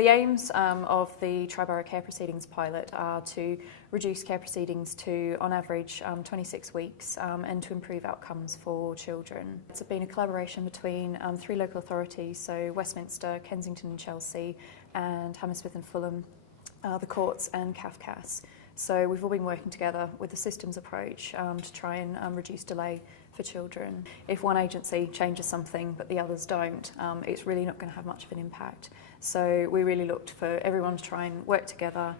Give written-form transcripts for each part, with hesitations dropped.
the aims of the Tri-borough care proceedings pilot are to reduce care proceedings to, on average, 26 weeks and to improve outcomes for children. It's been a collaboration between 3 local authorities, so Westminster, Kensington and Chelsea, and Hammersmith and Fulham, the courts and CAFCAS. So we've all been working together with a systems approach to try and reduce delay for children. If one agency changes something but the others don't, it's really not going to have much of an impact. So we really looked for everyone to try and work together.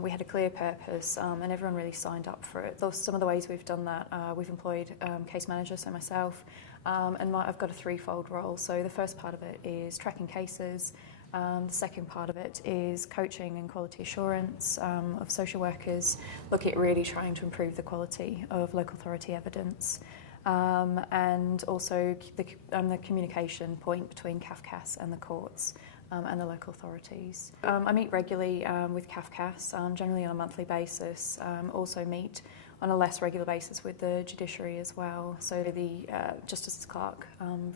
We had a clear purpose and everyone really signed up for it. Some of the ways we've done that, we've employed case manager, so myself, and I've got a 3-fold role. So the first part of it is tracking cases. The second part of it is coaching and quality assurance of social workers, looking at really trying to improve the quality of local authority evidence, and also the communication point between CAFCAS and the courts and the local authorities. I meet regularly with CAFCAS, generally on a monthly basis, also meet on a less regular basis with the judiciary as well, so the Justice Clerk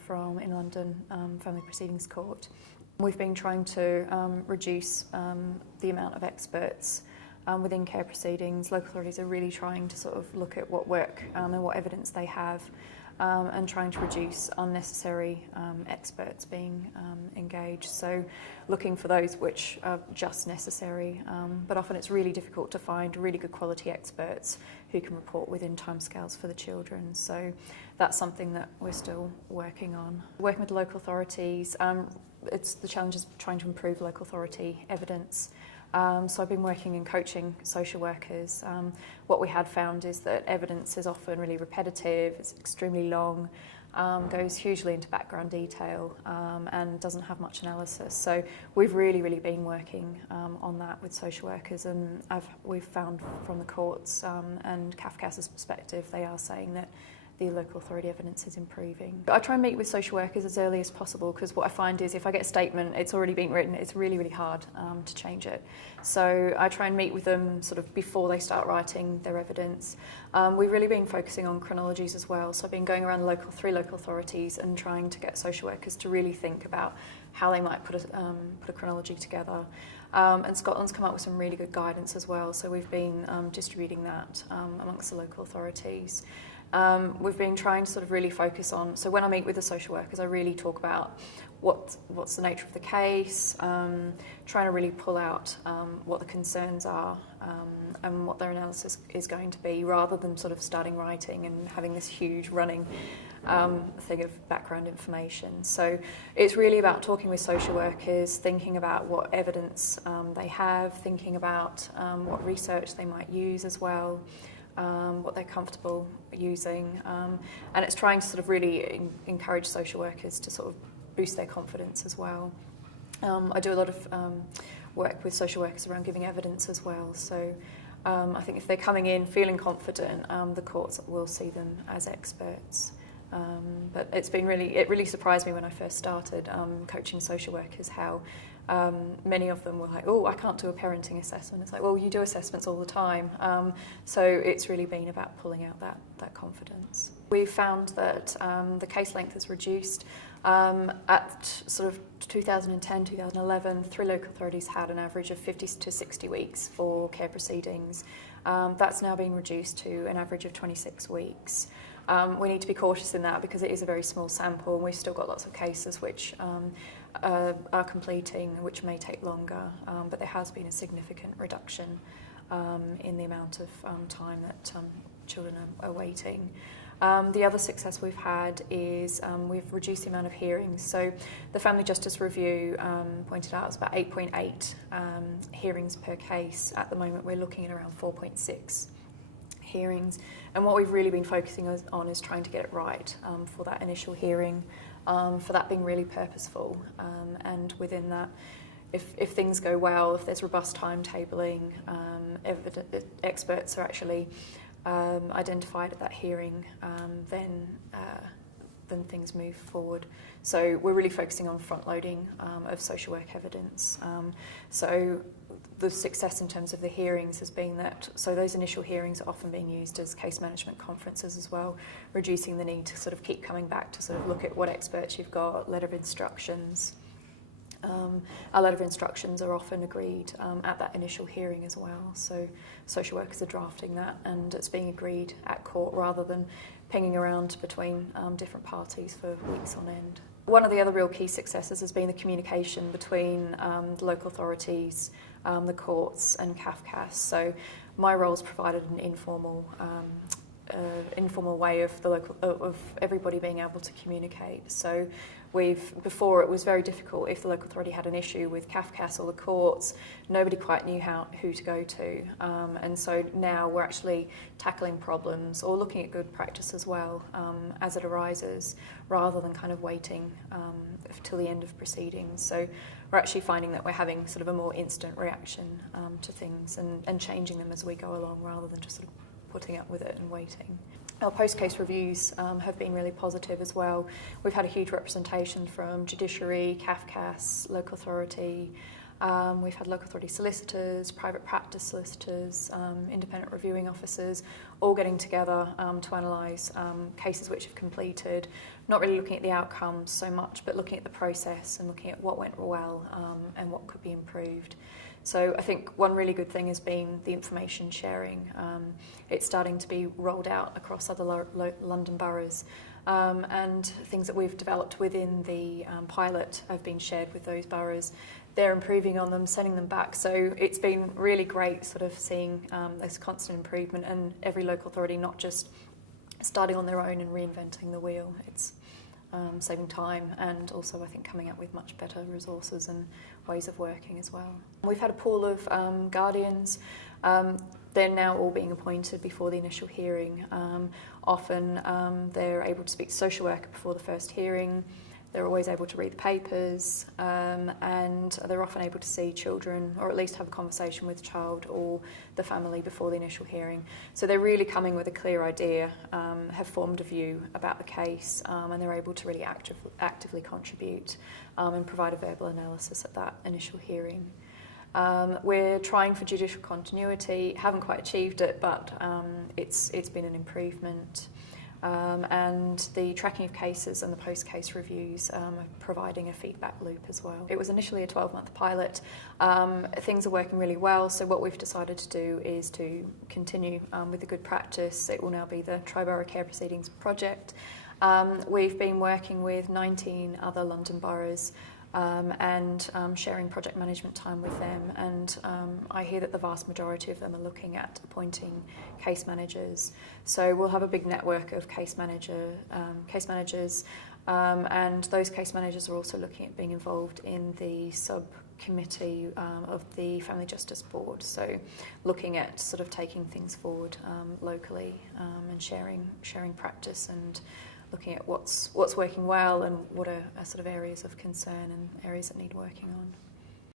from in London Family Proceedings Court. We've been trying to reduce the amount of experts within care proceedings. Local authorities are really trying to sort of look at what work and what evidence they have and trying to reduce unnecessary experts being engaged. So looking for those which are just necessary, but often it's really difficult to find really good quality experts who can report within timescales for the children. So that's something that we're still working on. Working with the local authorities, it's the challenge of trying to improve local authority evidence. So I've been working and coaching social workers. What we had found is that evidence is often really repetitive, it's extremely long, goes hugely into background detail and doesn't have much analysis. So we've really been working on that with social workers, and we've found from the courts and CAFCAS's perspective, they are saying that the local authority evidence is improving. I try and meet with social workers as early as possible, because what I find is if I get a statement, it's already been written, it's really hard to change it. So I try and meet with them sort of before they start writing their evidence. We've really been focusing on chronologies as well, so I've been going around 3 local authorities and trying to get social workers to really think about how they might put a chronology together. And Scotland's come up with some really good guidance as well, so we've been distributing that amongst the local authorities. We've been trying to sort of really focus on, so when I meet with the social workers, I really talk about what's the nature of the case, trying to really pull out what the concerns are and what their analysis is going to be, rather than sort of starting writing and having this huge running thing of background information. So it's really about talking with social workers, thinking about what evidence they have, thinking about what research they might use as well. What they're comfortable using, and it's trying to sort of really encourage social workers to sort of boost their confidence as well. I do a lot of work with social workers around giving evidence as well, so I think if they're coming in feeling confident, the courts will see them as experts. But it really surprised me when I first started coaching social workers how many of them were like, oh, I can't do a parenting assessment. It's like, well, you do assessments all the time. So it's really been about pulling out that confidence. We've found that the case length has reduced. At sort of 2010, 2011, 3 local authorities had an average of 50 to 60 weeks for care proceedings. That's now been reduced to an average of 26 weeks. We need to be cautious in that because it is a very small sample, and we've still got lots of cases which are completing, which may take longer, but there has been a significant reduction in the amount of time that children are waiting. The other success we've had is we've reduced the amount of hearings. So the Family Justice Review pointed out it's about 8.8 hearings per case. At the moment we're looking at around 4.6 hearings, and what we've really been focusing on is trying to get it right for that initial hearing, for that being really purposeful, and within that, if things go well, if there's robust timetabling, experts are actually identified at that hearing, then things move forward. So we're really focusing on front-loading of social work evidence. So the success in terms of the hearings has been that, so those initial hearings are often being used as case management conferences as well, reducing the need to sort of keep coming back to sort of look at what experts you've got, letter of instructions. Our letter of instructions are often agreed at that initial hearing as well. So social workers are drafting that and it's being agreed at court rather than pinging around between different parties for weeks on end. One of the other real key successes has been the communication between the local authorities, the courts and CAFCAS. So my role's provided an informal way of everybody being able to communicate. So before it was very difficult if the local authority had an issue with CAFCAS or the courts, nobody quite knew who to go to. And so now we're actually tackling problems or looking at good practice as well as it arises, rather than kind of waiting till the end of proceedings. So we're actually finding that we're having sort of a more instant reaction to things and changing them as we go along, rather than just sort of putting up with it and waiting. Our post-case reviews have been really positive as well. We've had a huge representation from judiciary, CAFCAS, local authority. We've had local authority solicitors, private practice solicitors, independent reviewing officers, all getting together to analyse cases which have completed, not really looking at the outcomes so much, but looking at the process and looking at what went well and what could be improved. So I think one really good thing has been the information sharing. It's starting to be rolled out across other London boroughs, and things that we've developed within the pilot have been shared with those boroughs. They're improving on them, sending them back. So it's been really great sort of seeing this constant improvement, and every local authority not just starting on their own and reinventing the wheel. It's saving time and also I think coming up with much better resources and ways of working as well. We've had a pool of guardians. They're now all being appointed before the initial hearing. Often they're able to speak to social worker before the first hearing. They're always able to read the papers, and they're often able to see children, or at least have a conversation with the child or the family before the initial hearing. So they're really coming with a clear idea, have formed a view about the case, and they're able to really actively contribute and provide a verbal analysis at that initial hearing. We're trying for judicial continuity, haven't quite achieved it, but it's been an improvement. And the tracking of cases and the post-case reviews are providing a feedback loop as well. It was initially a 12-month pilot. Things are working really well, so what we've decided to do is to continue with the good practice. It will now be the Tri-borough care proceedings project. We've been working with 19 other London boroughs and sharing project management time with them, and I hear that the vast majority of them are looking at appointing case managers. So we'll have a big network of case managers, and those case managers are also looking at being involved in the subcommittee of the Family Justice Board. So looking at sort of taking things forward locally and sharing practice and looking at what's working well and what are sort of areas of concern and areas that need working on.